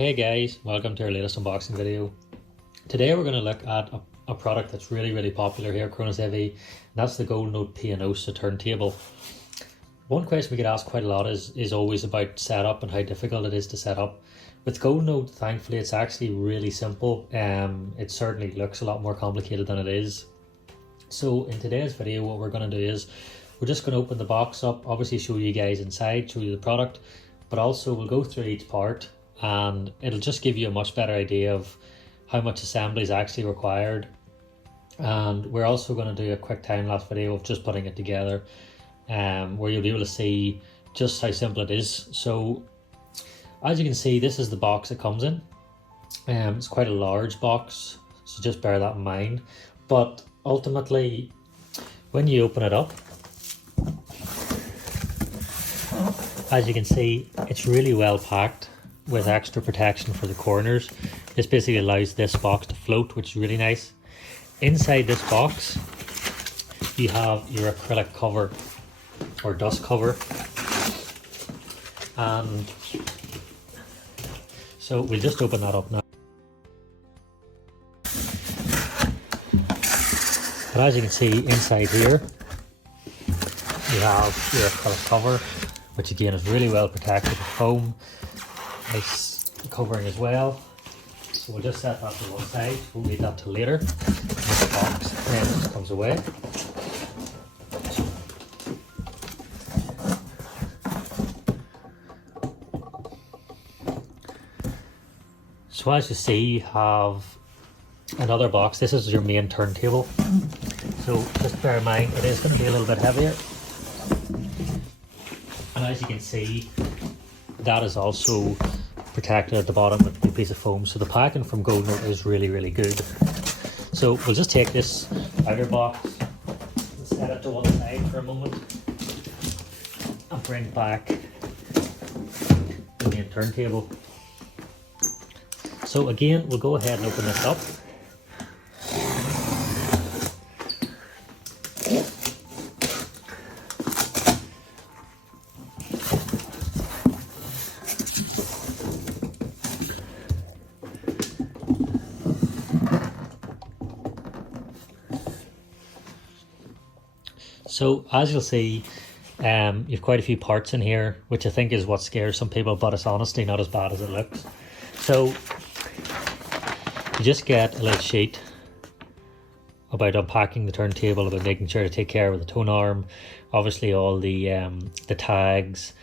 Hey guys, welcome to our latest unboxing video. Today we're going to look at a product that's really popular here at Kronos AV, and that's the Gold Note Pianosa turntable. One question we get asked quite a lot is always about setup and how difficult it is to set up. With Gold Note, thankfully it's actually really simple. It certainly looks a lot more complicated than it is. So in today's video what we're going to do is we're just going to open the box up, obviously show you guys inside, show you the product, but also we'll go through each part and it'll just give you a much better idea of how much assembly is actually required. And we're also going to do a quick time-lapse video of just putting it together, where you'll be able to see just how simple it is. So as you can see, this is the box it comes in. It's quite a large box, so just bear that in mind. But ultimately, when you open it up, as you can see, it's really well packed with extra protection for the corners. This basically allows this box to float, which is really nice. Inside this box, you have your acrylic cover or dust cover. And so we'll just open that up now. But as you can see, inside here, you have your acrylic cover, which again is really well protected with foam. Nice covering as well. So we'll just set that to one side. We'll need that till later. The box then just comes away. So as you see, you have another box. This is your main turntable. So just bear in mind, it is going to be a little bit heavier. And as you can see, that is also protected at the bottom with a piece of foam. So the packing from Gold Note is really good. So we'll just take this outer box and set it to one side for a moment and bring back the main turntable. So again, we'll go ahead and open this up. So as you'll see, you've quite a few parts in here, which I think is what scares some people, but it's honestly not as bad as it looks. So you just get a little sheet about unpacking the turntable, about making sure to take care of the tone arm, obviously all the tags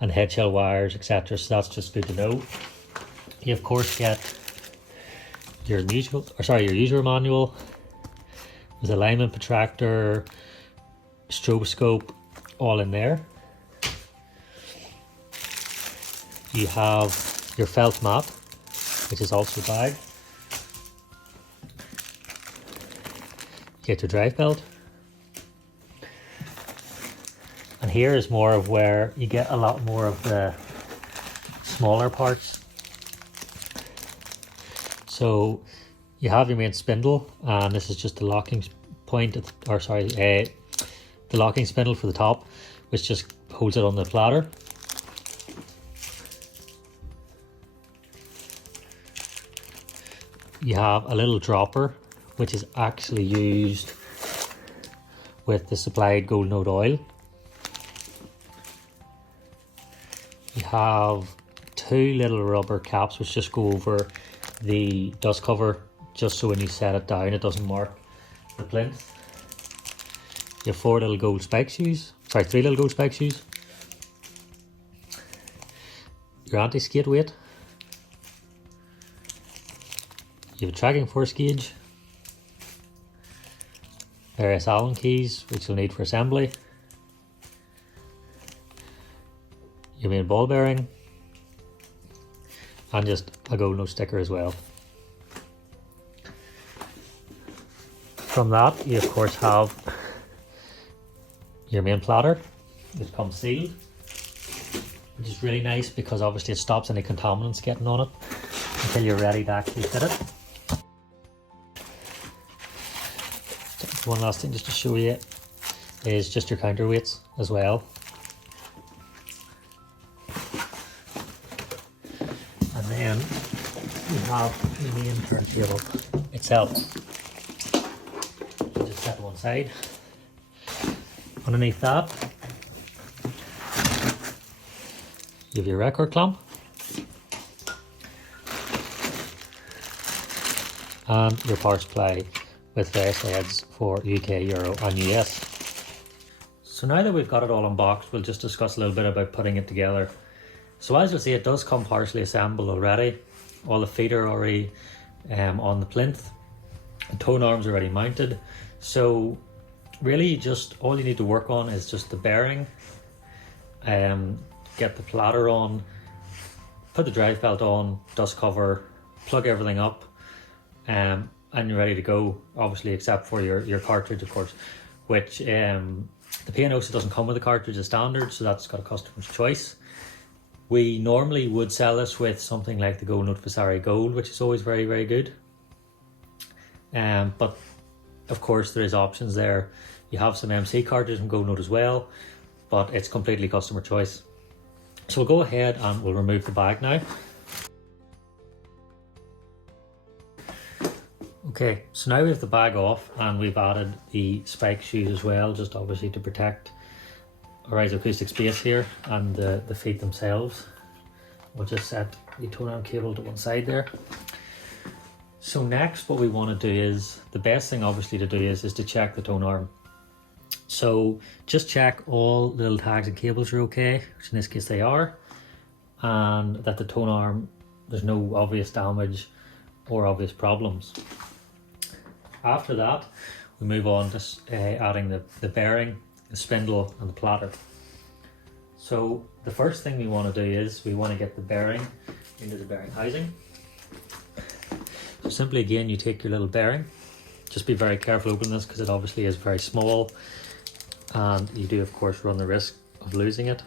and head shell wires, etc. So that's just good to know. You of course get your user manual. There's alignment protractor, stroboscope, all in there. You have your felt map, which is also bagged. You get your drive belt. And here is more of where you get a lot more of the smaller parts. So you have your main spindle, and this is just the locking point, the locking spindle for the top, which just holds it on the platter. You have a little dropper, which is actually used with the supplied Gold Note oil. You have two little rubber caps which just go over the dust cover, just so when you set it down it doesn't mark the plinth. You have three little gold spike shoes. Your anti-skate weight. You have a tracking force gauge. Various Allen keys, which you'll need for assembly. Your main ball bearing. And just a Gold Note sticker as well. From that, you of course have your main platter. It comes sealed, which is really nice because obviously it stops any contaminants getting on it until you're ready to actually fit it. One last thing just to show you is just your counterweights as well. And then have the main turntable itself. So just set to one side. Underneath that, you have your record clamp and your power supply with various heads for UK, Euro and US. So now that we've got it all unboxed, we'll just discuss a little bit about putting it together. So as you'll see, it does come partially assembled already. All the feet are already on the plinth. The tone arms are already mounted. So really just all you need to work on is just the bearing, get the platter on, put the drive belt on, dust cover, plug everything up, and you're ready to go, obviously except for your cartridge, of course, which the Pianosa doesn't come with a cartridge as standard, so that's got a customer's choice. We normally would sell this with something like the Gold Note Vasari Gold, which is always very, very good. But of course there is options there. You have some MC cartridges from Gold Note as well, but it's completely customer choice. So we'll go ahead and we'll remove the bag now. Okay, so now we have the bag off and we've added the spike shoes as well, just obviously to protect our isoacoustic space here and the feet themselves. We'll just set the tone arm cable to one side there. So next what we want to do is, the best thing obviously to do is to check the tone arm. So just check all the little tags and cables are okay, which in this case they are, and that the tone arm, there's no obvious damage or obvious problems. After that, we move on to adding the bearing, the spindle and the platter. So the first thing we want to do is we want to get the bearing into the bearing housing. So simply again, you take your little bearing, just be very careful opening this because it obviously is very small and you do of course run the risk of losing it.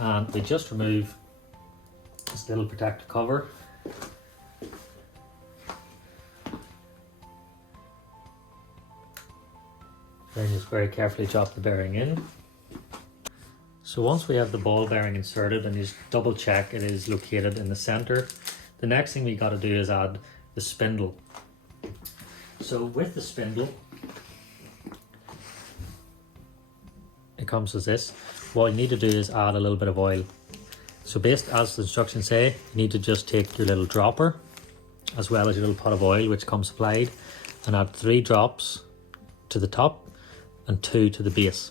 And we just remove this little protective cover. Then just very carefully drop the bearing in. So once we have the ball bearing inserted and you just double check it is located in the center, the next thing we got to do is add the spindle. So with the spindle, it comes as this. What you need to do is add a little bit of oil. So based as the instructions say, you need to just take your little dropper as well as your little pot of oil which comes supplied and add 3 drops to the top and 2 to the base.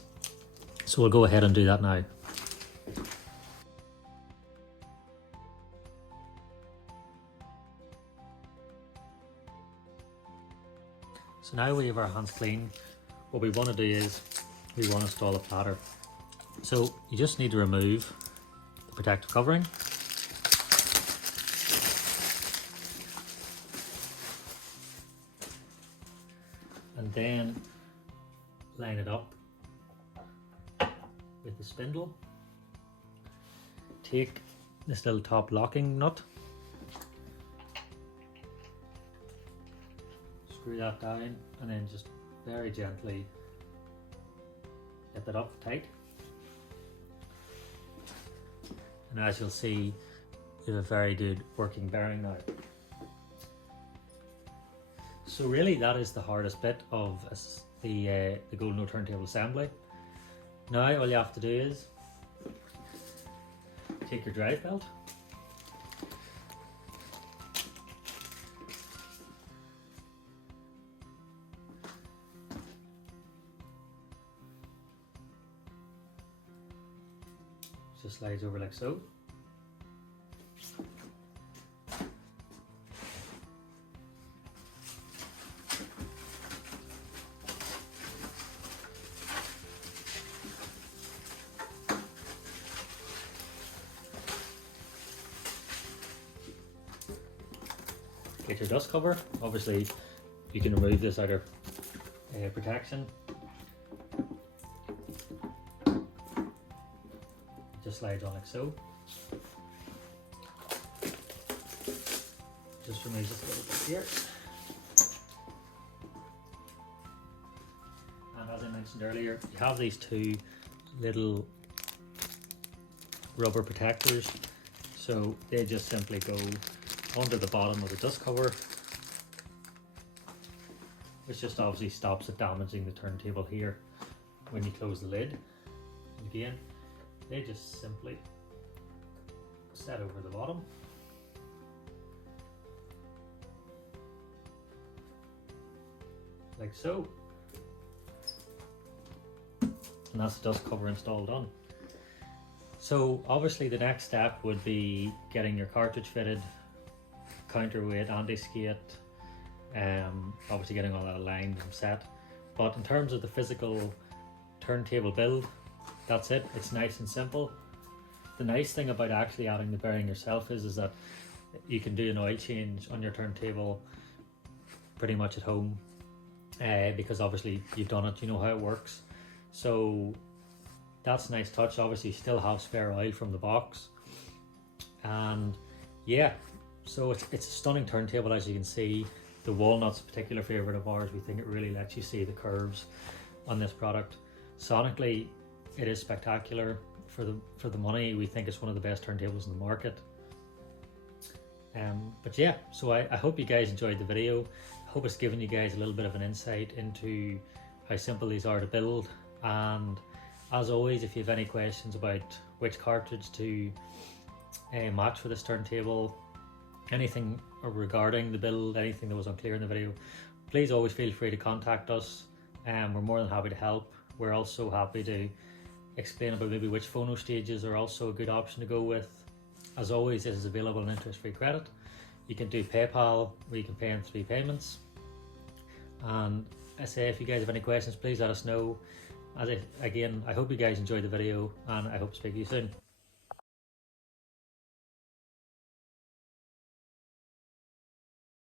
So we'll go ahead and do that now. So now we have our hands clean, what we want to do is we want to install a platter. So you just need to remove the protective covering. And then line it up with the spindle. Take this little top locking nut, screw that down and then just very gently get that up tight. And as you'll see, you have a very good working bearing now. So really that is the hardest bit of the Gold Note turntable assembly. Now all you have to do is take your drive belt, just slides over like so. Get your dust cover. Obviously you can remove this outer protection. Just slides on like so. Just remove this a little bit here. And as I mentioned earlier, you have these 2 little rubber protectors, so they just simply go under the bottom of the dust cover, which just obviously stops it damaging the turntable here when you close the lid. And again, they just simply set over the bottom. Like so. And that's the dust cover installed on. So obviously the next step would be getting your cartridge fitted, counterweight, anti-skate, obviously getting all that aligned and set. But in terms of the physical turntable build, that's it. It's nice and simple. The nice thing about actually adding the bearing yourself is that you can do an oil change on your turntable pretty much at home, because obviously you've done it, you know how it works. So that's a nice touch. Obviously you still have spare oil from the box, and yeah, so it's a stunning turntable. As you can see, the walnut's a particular favorite of ours. We think it really lets you see the curves on this product. Sonically, it is spectacular. For the money, we think it's one of the best turntables in the market. But yeah, so I hope you guys enjoyed the video. I hope it's given you guys a little bit of an insight into how simple these are to build. And as always, if you have any questions about which cartridge to match for this turntable, anything regarding the build, anything that was unclear in the video, please always feel free to contact us. We're more than happy to help. We're also happy to explain about maybe which phono stages are also a good option to go with. As always, this is available on interest-free credit. You can do PayPal, or you can pay in 3 payments. And I say, if you guys have any questions, please let us know. Again, I hope you guys enjoyed the video, and I hope to speak to you soon.